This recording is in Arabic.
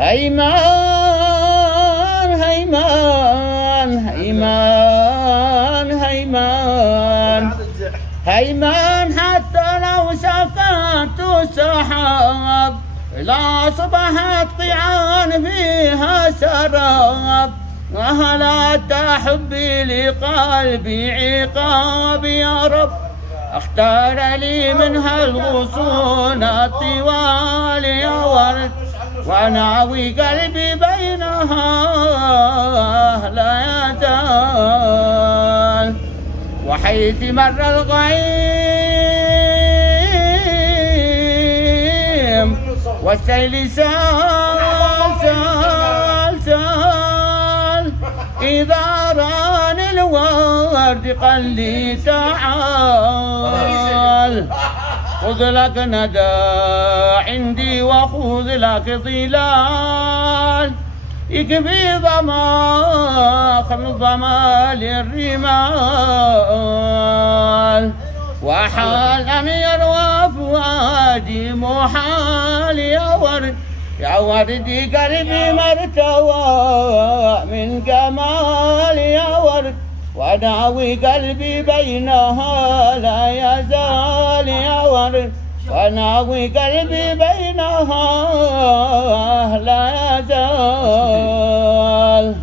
هيمان هيمان هيمان هيمان هيمان حتى لو سكنت السحاب لا صبحت قيعان فيها سراب وهلات حبي لقلبي عقاب يا رب اختار لي منها الغصون الطوال يا ورد وناوي قلبي بينها لا يزال وحيث مر الغيم والسيل سال إذا راني الورد قال لي تعال خذ لك ندى عندي وخذ لك ظلال يكفي ظما خل ظما للرمال وحال أن يروى فؤادي محال يا ورد يا وردي قلبي مرتوى من جمال يا ورد وناوي قلبي بينها لا يزال يا ورد وناوي قلبي بينها لا يزال